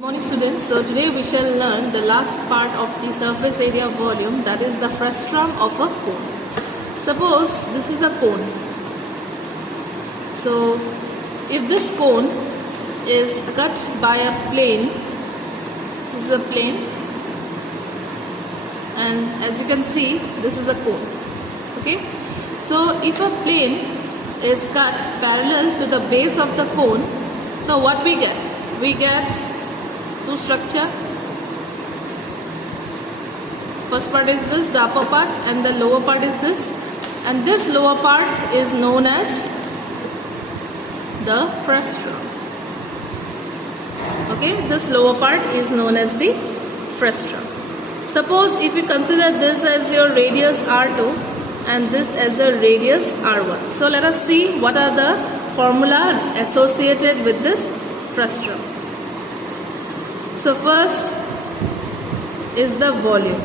Morning students, so today we shall learn the last part of the surface area volume, that is the frustum of a cone. Suppose this is a cone. So if this cone is cut by a plane, this is a plane, and as you can see this is a cone. Okay, so if a plane is cut parallel to the base of the cone, so what we get? We get two structure. First part is this, the upper part, and the lower part is this, and this lower part is known as the frustum. Okay, this lower part is known as the frustum. Suppose if you consider this as your radius R2 and this as a radius R1. So let us see what are the formula associated with this frustum. So first is the volume.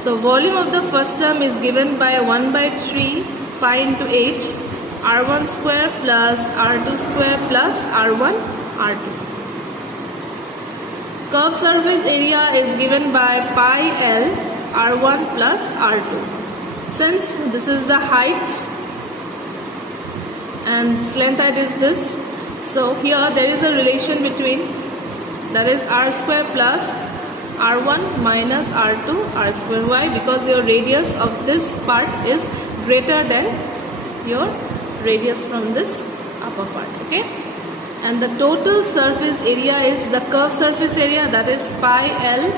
So volume of the frustum is given by 1 by 3 pi into h r1 square plus r2 square plus r1 r2. Curved surface area is given by pi l r1 plus r2. Since this is the height and length height is this, so here there is a relation between, that is r square plus r1 minus r2 r square. Why? Because your radius of this part is greater than your radius from this upper part. Okay, and the total surface area is the curved surface area, that is pi l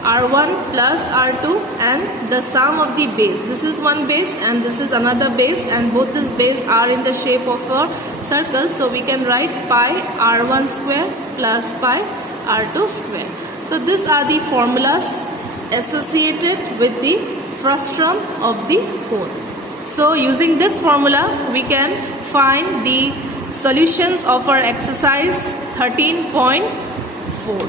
r1 plus r2 and the sum of the base. This is one base and this is another base, and both these bases are in the shape of a circle, so we can write pi r1 square plus pi r2 square. So these are the formulas associated with the frustum of the cone. So using this formula we can find the solutions of our exercise 13.4.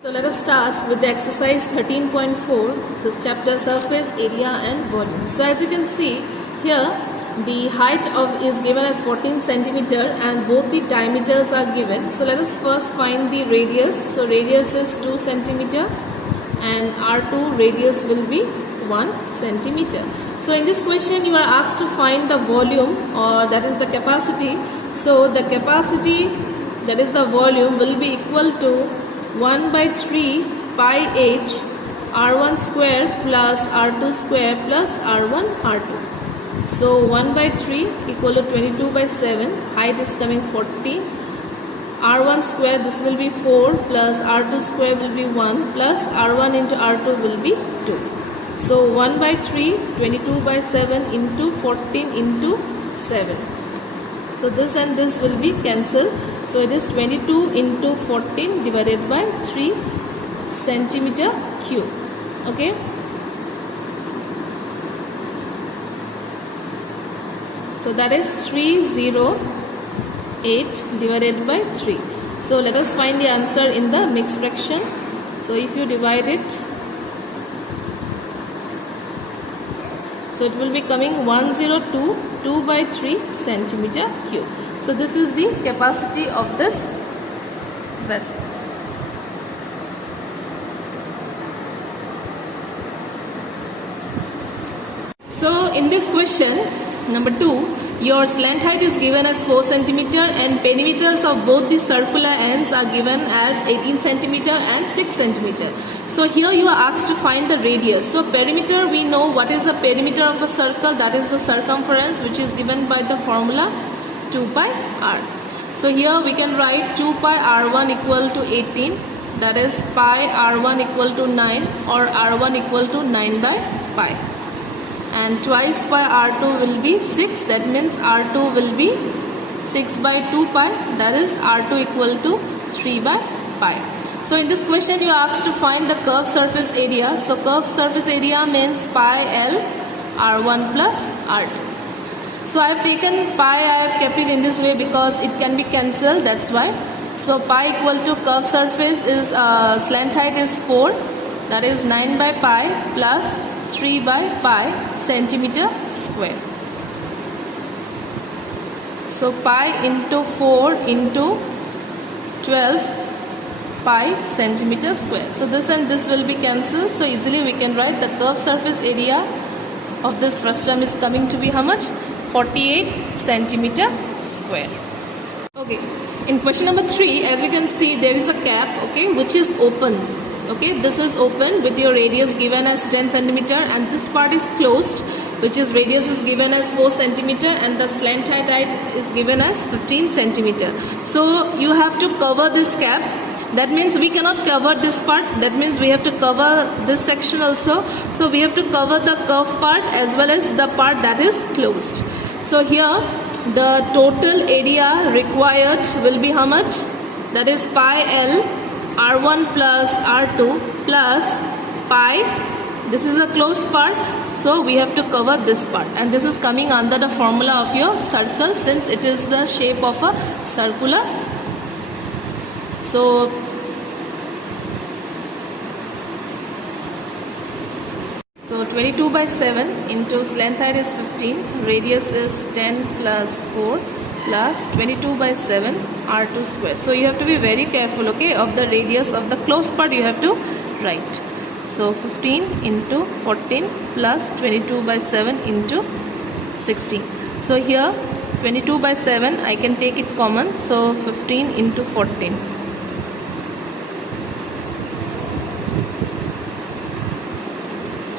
So let us start with the exercise 13.4, the chapter surface area and volume. So as you can see here, the height is given as 14 centimeter and both the diameters are given. So let us first find the radius. So radius is 2 centimeter and R2 radius will be 1 centimeter. So in this question you are asked to find the volume, or that is the capacity. So the capacity, that is the volume, will be equal to 1 by 3 pi h r1 square plus r2 square plus r1 r2. So 1 by 3 equal to 22 by 7, height is coming 40, r1 square, this will be 4 plus r2 square will be 1 plus r1 into r2 will be 2. So 1 by 3, 22 by 7 into 14 into 7. So this and this will be cancelled. So it is 22 into 14 divided by 3 centimeter cube. Okay. So that is 308 divided by 3. So let us find the answer in the mixed fraction. So if you divide it, so it will be coming 102 2 by 3 centimeter cube. So this is the capacity of this vessel. So in this question, number 2, your slant height is given as 4 centimeter and perimeters of both the circular ends are given as 18 centimeter and 6 centimeter. So here you are asked to find the radius. So perimeter, we know what is the perimeter of a circle, that is the circumference, which is given by the formula 2 pi r. So here we can write 2 pi r1 equal to 18, that is pi r1 equal to 9 or r1 equal to 9 by pi. And twice pi r2 will be 6, that means r2 will be 6 by 2 pi, that is r2 equal to 3 by pi. So in this question you are asked to find the curved surface area. So curved surface area means pi l r1 plus r2. So I have taken pi, I have kept it in this way because it can be cancelled, that's why. So pi equal to curved surface is slant height is 4, that is 9 by pi plus 3 by pi centimeter square. So pi into 4 into 12 pi centimeter square. So this and this will be cancelled. So easily we can write the curved surface area of this frustum is coming to be how much? 48 centimeter square. Okay. In question number 3, as you can see, there is a cap, okay, which is open. Okay, this is open with your radius given as 10 centimeter, and this part is closed, which is radius is given as 4 centimeter, and the slant height is given as 15 centimeter. So you have to cover this cap. That means we cannot cover this part. That means we have to cover this section also. So we have to cover the curved part as well as the part that is closed. So here the total area required will be how much? That is pi L R1 plus R2 plus pi. This is a closed part, so we have to cover this part, and this is coming under the formula of your circle since it is the shape of a circular. So So 22 by 7 into length height is 15, radius is 10 plus 4 plus 22 by 7 R2 square. So you have to be very careful, okay, of the radius of the closed part you have to write. So 15 into 14 plus 22 by 7 into 16. So here 22 by 7 I can take it common, so 15 into 14.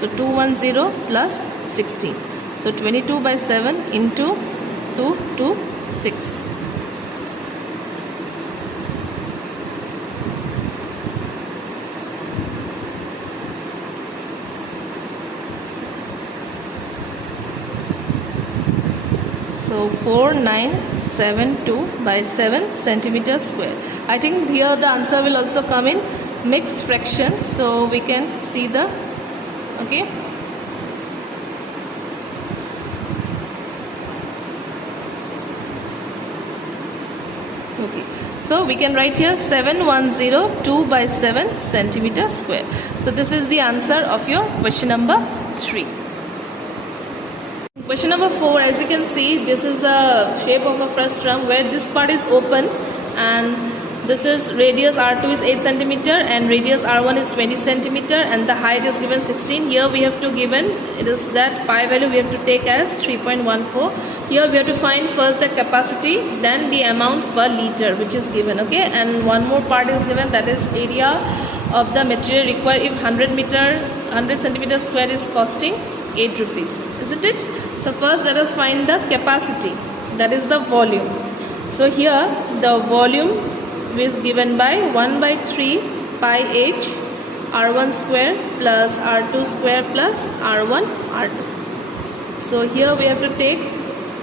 So 210 plus 16. So 22 by 7 into 2 to 6. So 4972 by 7 centimeter square. I think here the answer will also come in mixed fraction. So we can see the, okay. Okay, so we can write here 7102 by 7 centimeter square. So this is the answer of your question number 3. Question number 4, as you can see, this is the shape of a frustum where this part is open and this is radius R2 is 8 centimeter and radius R1 is 20 centimeter and the height is given 16. Here we have to given, it is that pi value we have to take as 3.14. Here we have to find first the capacity, then the amount per liter which is given, okay, and one more part is given, that is area of the material required if 100 centimeter square is costing 8 rupees, isn't it? So first let us find the capacity, that is the volume. So here the volume is given by 1 by 3 pi h R1 square plus R2 square plus R1 R2. So here we have to take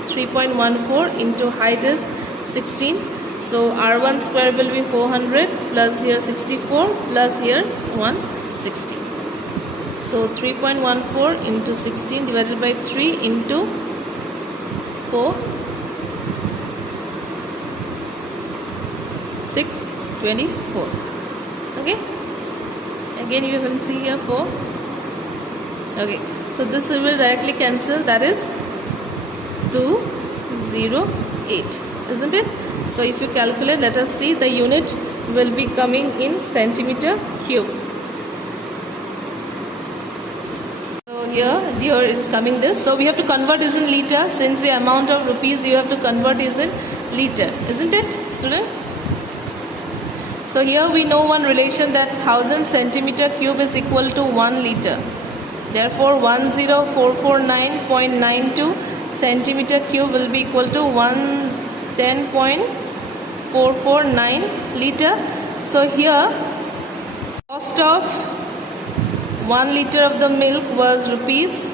3.14 into height is 16. So R1 square will be 400 plus here 64 plus here 160. So 3.14 into 16 divided by 3 into 4. 624. Okay, again you can see here 4. Okay, so this will directly cancel, that is 208, isn't it? So if you calculate, let us see, the unit will be coming in centimeter cube. So here is coming this, so we have to convert this in liter since the amount of rupees you have to convert is in liter, isn't it, student? So here we know one relation that 1000 centimeter cube is equal to 1 liter. Therefore 10449.92 centimeter cube will be equal to 110.449 liter. So here cost of 1 liter of the milk was rupees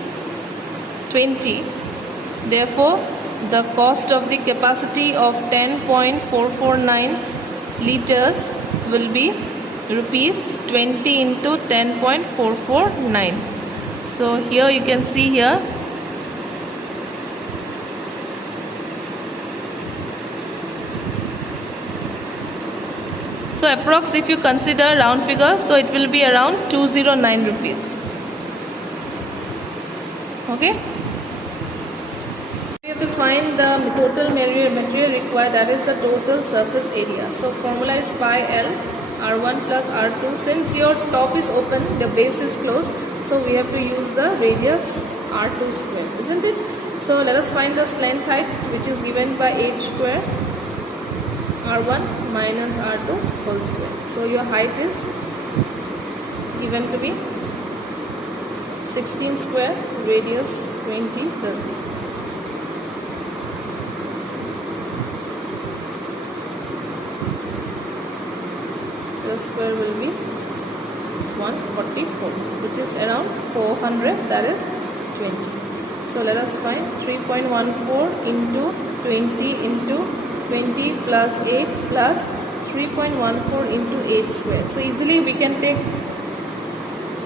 20. Therefore the cost of the capacity of 10.449 liters will be rupees 20 into 10.449. So here you can see here so approx if you consider round figure, so it will be around 209 rupees. Okay, we have to find the total material required, that is the total surface area. So formula is pi L R1 plus R2. Since your top is open, the base is closed, so we have to use the radius R2 square, isn't it? So let us find the slant height, which is given by h square R1 minus R2 whole square. So your height is given to be 16 square, radius 20, 30. The square will be 144, which is around 400, that is 20. So let us find 3.14 into 20 into 20 plus 8 plus 3.14 into 8 square. So easily we can take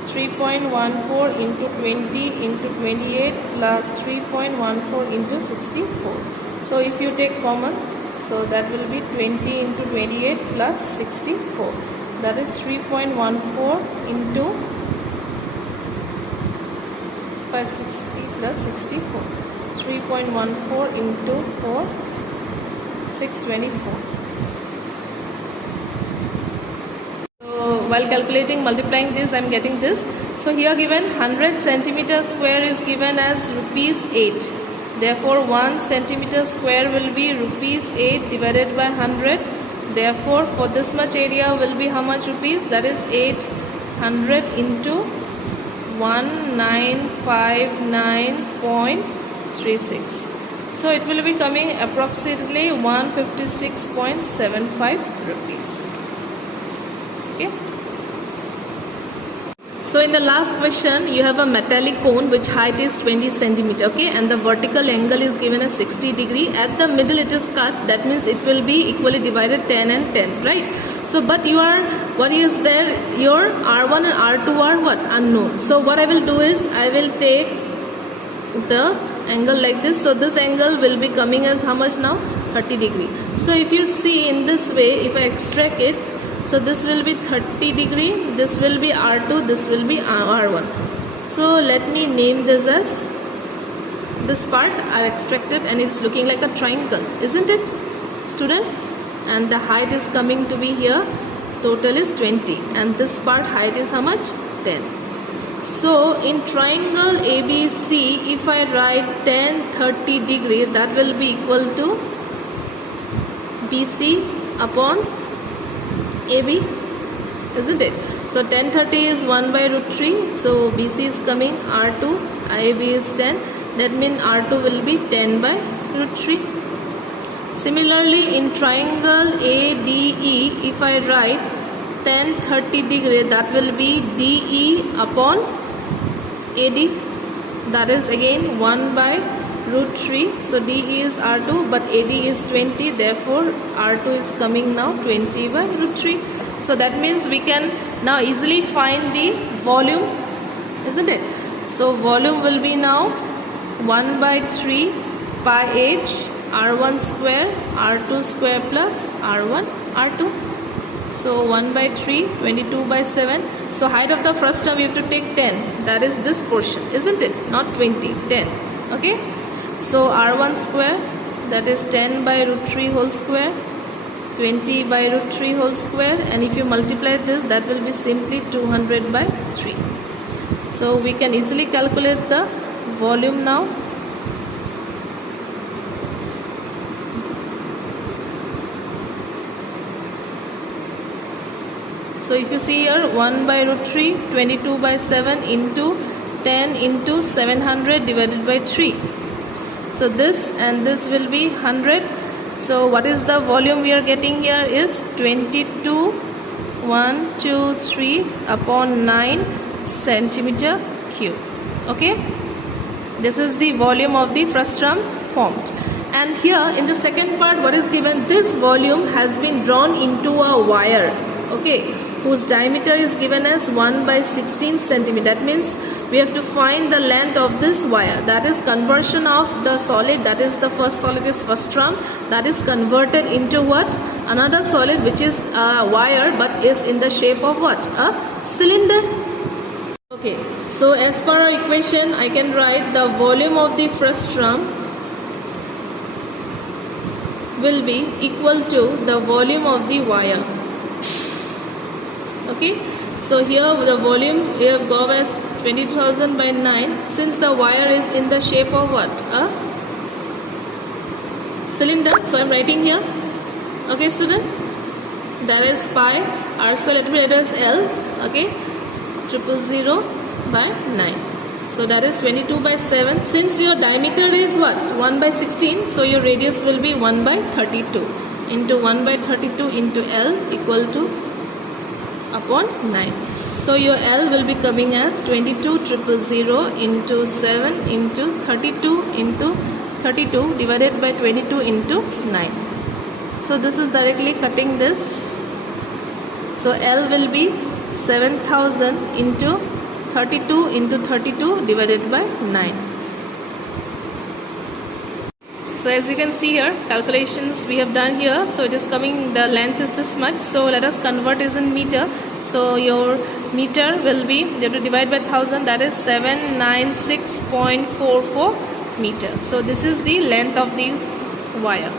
3.14 into 20 into 28 plus 3.14 into 64. So if you take common, so that will be 20 into 28 plus 64. That is 3.14 into 560 plus 64. 3.14 into 4, 624. So while calculating, multiplying this, I am getting this. So here given 100 centimeter square is given as rupees 8. Therefore 1 centimeter square will be rupees 8 divided by 100. Therefore for this much area will be how much rupees? That is 800 into 1959.36. So it will be coming approximately 156.75 rupees. Okay. So in the last question, you have a metallic cone which height is 20 centimeter, okay, and the vertical angle is given as 60 degree. At the middle it is cut, that means it will be equally divided 10 and 10, right? So but what is there, your R1 and R2 are what? Unknown. So what I will do is, I will take the angle like this. So this angle will be coming as how much now? 30 degree. So if you see in this way, if I extract it, so this will be 30 degree, this will be R2, this will be R1. So let me name this as, this part I extracted and it's looking like a triangle, isn't it, student? And the height is coming to be here, total is 20, and this part height is how much? 10. So in triangle ABC, if I write 10, 30 degree, that will be equal to BC upon AB, isn't it? So 10, 30 is 1 by root 3. So BC is coming, R2, AB is 10. That means R2 will be 10 by root 3. Similarly, in triangle ADE, if I write 10, 30 degree, that will be DE upon AD. That is again 1 by root 3. So DE is R2, but AD is 20. Therefore, R2 is coming now 20 by root 3. So that means we can now easily find the volume, isn't it? So volume will be now 1 by 3 pi h R1 square R2 square plus R1 R2. So 1 by 3, 22 by 7. So height of the first term you have to take 10. That is this portion, isn't it? Not 20, 10. Okay. So R1 square, that is 10 by root 3 whole square, 20 by root 3 whole square, and if you multiply this, that will be simply 200 by 3. So we can easily calculate the volume now. So if you see here, 1 by root 3, 22 by 7 into 10 into 700 divided by 3. So this and this will be 100. So what is the volume we are getting here is 22, 1, 2, 3 upon 9 centimeter cube. Okay. This is the volume of the first term formed. And here in the second part, what is given? This volume has been drawn into a wire. Okay. Whose diameter is given as 1 by 16 centimeter. That means we have to find the length of this wire. That is conversion of the solid, that is the first solid is first term, that is converted into what? Another solid which is a wire but is in the shape of what? A cylinder. Okay, so as per our equation, I can write the volume of the first term will be equal to the volume of the wire. Okay, so here the volume we have got as 20,000 by 9. Since the wire is in the shape of what? A cylinder. So I am writing here. Okay, student, that is pi r square, let me write as L. Okay, 000 by 9. So that is 22 by 7. Since your diameter is what? 1 by 16. So your radius will be 1 by 32 into 1 by 32 into L equal to upon 9. So your L will be coming as 22,000 into 7 into 32 into 32 divided by 22 into 9. So this is directly cutting this. So L will be 7,000 into 32 into 32 divided by 9. So as you can see here, calculations we have done here. So it is coming, the length is this much. So let us convert this in meter. So your meter will be, you have to divide by 1000, that is 796.44 meter. So this is the length of the wire.